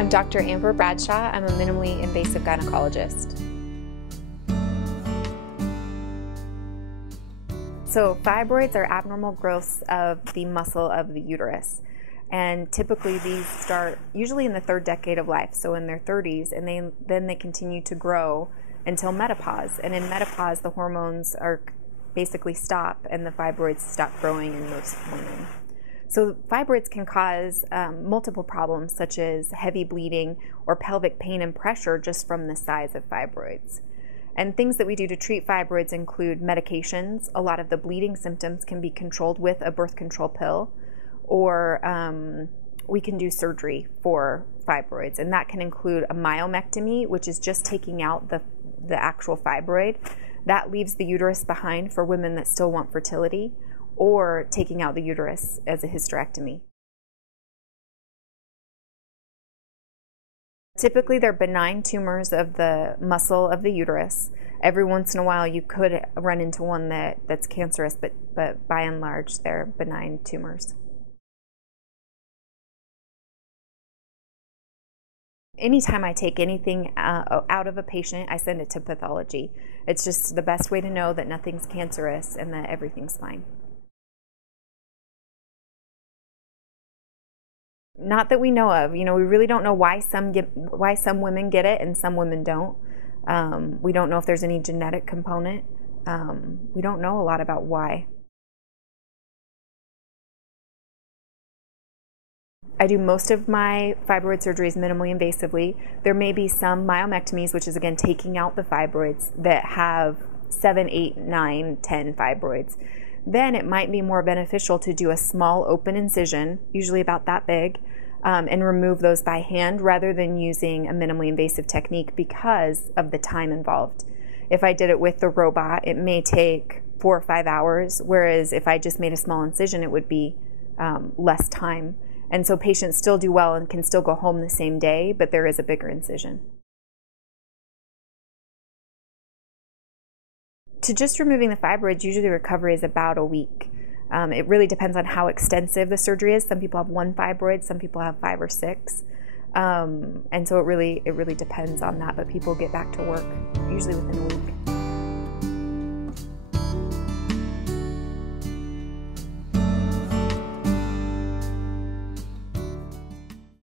I'm Dr. Amber Bradshaw. I'm a minimally invasive gynecologist. So fibroids are abnormal growths of the muscle of the uterus. And typically these start usually in the third decade of life, so in their 30s, and then they continue to grow until menopause. And in menopause, the hormones are basically stop and the fibroids stop growing in most women. So fibroids can cause multiple problems such as heavy bleeding or pelvic pain and pressure just from the size of fibroids. And things that we do to treat fibroids include medications. A lot of the bleeding symptoms can be controlled with a birth control pill, or we can do surgery for fibroids. And that can include a myomectomy, which is just taking out the actual fibroid. That leaves the uterus behind for women that still want fertility, or taking out the uterus as a hysterectomy. Typically, they're benign tumors of the muscle of the uterus. Every once in a while, you could run into one that's cancerous, but by and large, they're benign tumors. Anytime I take anything out of a patient, I send it to pathology. It's just the best way to know that nothing's cancerous and that everything's fine. Not that we know of. We really don't know why some women get it and some women don't. We don't know if there's any genetic component. We don't know a lot about why. I do most of my fibroid surgeries minimally invasively. There may be some myomectomies, which is again taking out the fibroids, that have 7, 8, 9, 10 fibroids. Then it might be more beneficial to do a small open incision, usually about that big, and remove those by hand rather than using a minimally invasive technique because of the time involved. If I did it with the robot, it may take 4 or 5 hours, whereas if I just made a small incision, it would be less time. And so patients still do well and can still go home the same day, but there is a bigger incision. To just removing the fibroids, usually the recovery is about a week. It really depends on how extensive the surgery is. Some people have 1 fibroid, some people have 5 or 6. And so it really depends on that, but people get back to work usually within a week.